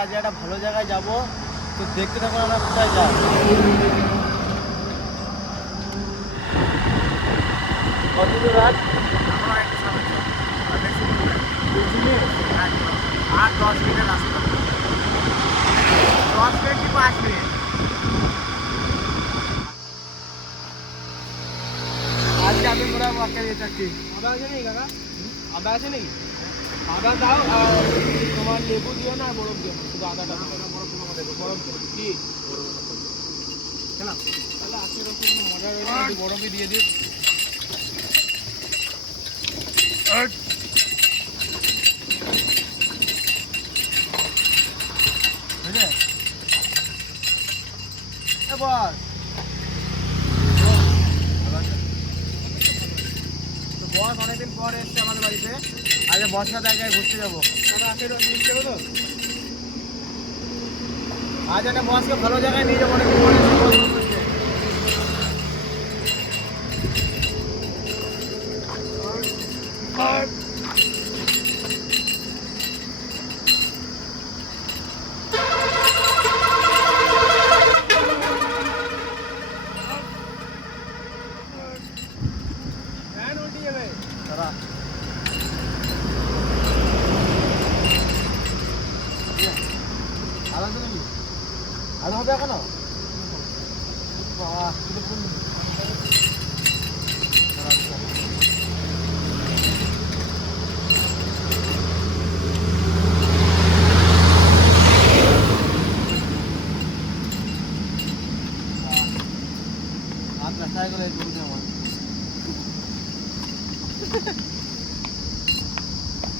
আজ একটা ভালো জায়গায় যাব। তো দেখতে থাকুন আমরা কোথায় যাই কত দূর আজ? আর দশ মিনিটের রাস্তা। দশ মিনিট কি পাঁচ মিনিট? আজকে আমি পুরো মক্কা দিয়ে থাকি আদা আছে নাকি কাকা? আদা আছে নাকি? আদা দাও আর লেবু দিও না বরফ দিও না, শুধু আদাটা। বরফ দিও। কি? কেনা তাহলে রসুন কোনো মজা রয়েছে বরফই দিয়ে দিই বুঝলে এ বস তো বস অনেকদিন পর এসছে আমাদের বাড়িতে। আজ বর্ষা জায়গায় ঘুরতে যাব আজ একটা বসকে ভালো জায়গায় নিয়ে যাব অনেকদিন পর এসছে বস বলছে। ফ্যান উল্টে যাবে দাঁড়া। আদা হবে এখনও?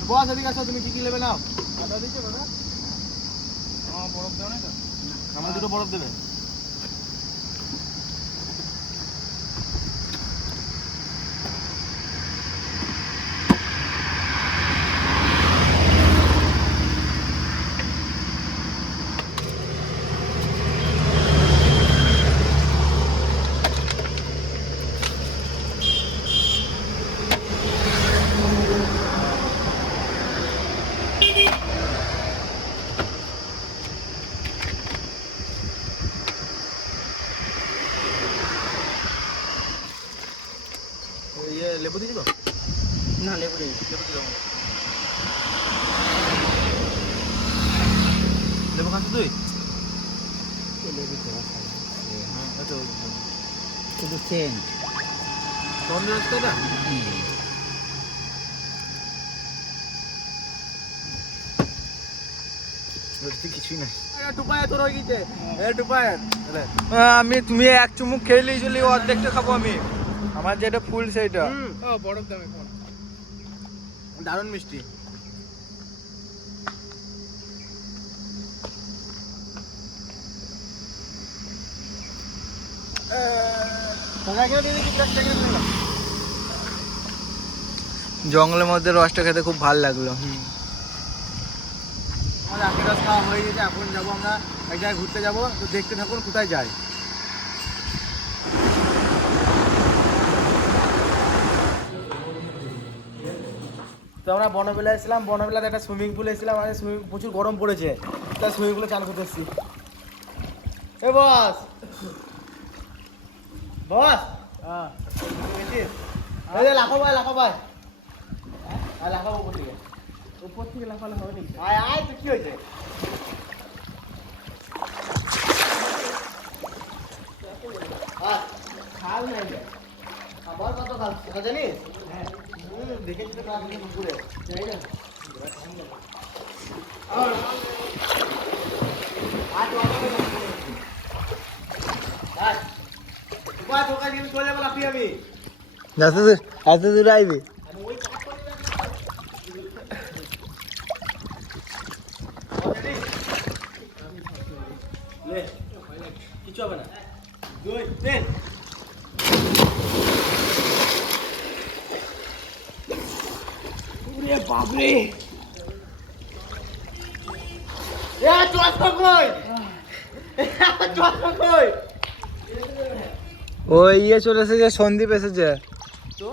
বস এদিকে আসো তুমি কি কি নেবে নাও? আদা দিচ্ছে দাদা বরফ দেওয়া নাই তো? আমার দুটো বরফ দেবে ইয়ে লেবু দিয়েছি তো না লেবু নেই লেবু দিলাম লেবু খাচ্ছ তুই? লেবু দেওয়া হ্যাঁ এটা শুধু চেন। বন্ধ রাস্তা কিছুই নাই। টুপায় তোর হয়ে আমি তুমি এক চুমুক খেয়ে লিয়েছিলি অর্ধেকটা খাব আমি। আমার যেটা ফুল সেইটা ও বরফ এখন দারুণ মিষ্টি। জঙ্গলের মধ্যে রসটা খেতে খুব ভালো লাগল। আমাদের আখের রস খাওয়া হয়ে গেছে এখন যাব আমরা এক জায়গায় ঘুরতে যাব তো দেখতে থাকুন কোথায় যাই। আমরা বনবেলা এসেছিলাম বনবেলাতে একটা সুইমিং পুল এসেছিলাম আমাদের সুইমিং প্রচুর গরম পড়েছে। তাই সুইমিং পুলে চান করতে এসেছি। এ বস! বস! হ্যাঁ। গেছিস? এই যে লাফা ভাই লাফা ভাই হ্যাঁ লাফাবো উপর থেকে। উপর থেকে লাফালে হবে নাকি? আয় আয় তো কি হয়েছে? আয়, খাল নাই আবার কত খাল জানিস? হুম, দেখেছি তো কাল পুকুরে যাই না? আজ আয় উপায় তোকা দিয়ে চলে যাব লাফিয়ে আমি এত দূর আইবি আমি ওই কাজ করে লে কিছু হবে না দুই তিন ওরে বাপরে। এ চশমা কই? চশমা কই? ওই ইয়ে চলে এসেছে সন্দীপ এসেছে। তো?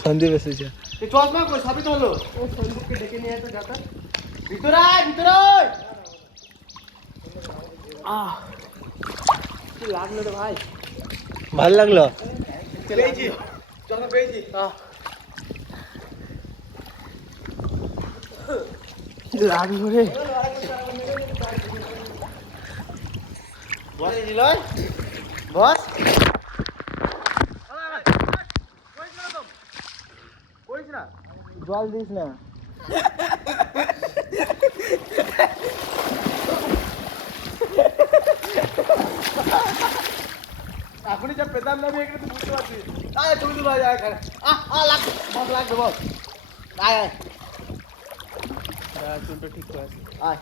সন্দীপ এসেছে। এই চশমা কই? সবই তো হলো। ও সন্দীপকে ডেকে নিয়ে আসো যাতা। ভিতরে আয় ভিতরে আয় আহ কি লাগল রে ভাই? ভালো লাগল? পেয়েছি। যখন পেয়েছি। আহ কি লাগল বস। জল দিস না। এখনই যা পেতাম না আমি এখানে বুঝতে পারছিস। আয় তুমি তুই ভাই আয় এখানে আহ আহ লাগবে বস লাগবে বস। আয় আয়। চুলটা ঠিক করে আছে আয়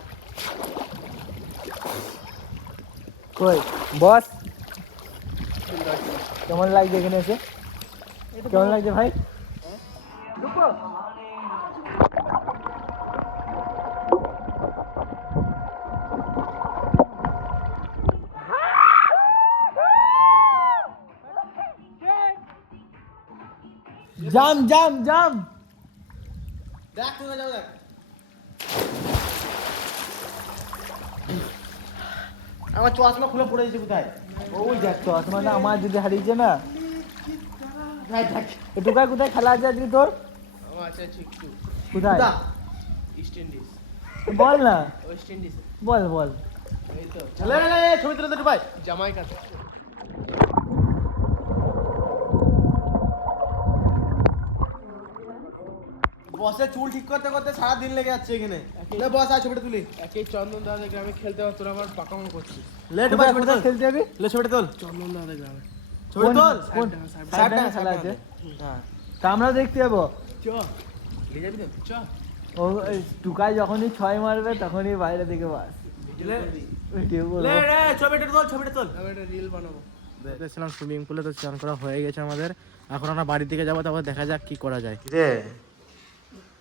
কই বস কেমন লাগছে এখানে এসে কেমন লাগছে ভাই জাম জাম জাম দেখ কোথায় যাও দেখ আমার চশমা খুলে পড়ে গেছে কোথায়? ওই দেখ চশমা না আমার যদি হারিয়েছে না। দেখ কোথায় খেলা আছে আজকে তোর? কোথায়? বল না। বল বল। এই তো। লে লে লে ছবি তুলে দে ভাই। জামাইকাতে বসে চুল ঠিক করতে করতে সারা দিন লেগে যাচ্ছে এখানে। লে বস আয় ছবিটা তুলি। একই চন্দন দাদের গ্রামে খেলতে পারতো না আমার পাকামো করছিস। লেট ভাই ছবিটা তোল। খেলতে যাবি? লে ছবিটা তোল। চন্দন দাদের গ্রামে। ছবি তোল। কোন সাইড সাইড সাইড না, খেলা সাইড আছে? হ্যাঁ। তা আমরা দেখতে যাব। চ। নিয়ে যাবি তো? চ। ও এই টুকায় যখনই ছয় মারবে তখনই বাইরে থেকে বাস। লে। লে ছবিটা তোল ছবিটা তোল। আমি রিল বানাবো। দেখছিলাম সুইমিং পুলে তো স্নান করা হয়ে গেছে আমাদের। এখন আমরা বাড়ি থেকে যাব তারপর দেখা যাক কি করা যায়।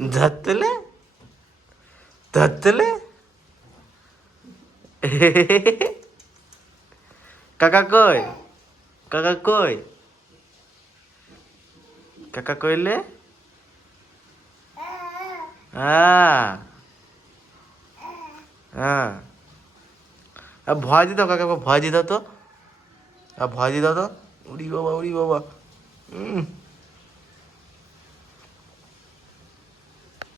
ধরতলে ধরতলে কাকা কই কাকা কই কাকা কইলে হ্যাঁ ভয় দিত কাকা ভয় দিত তো ভয় দিত তো উড়ি বাবা উড়ি বাবা হুম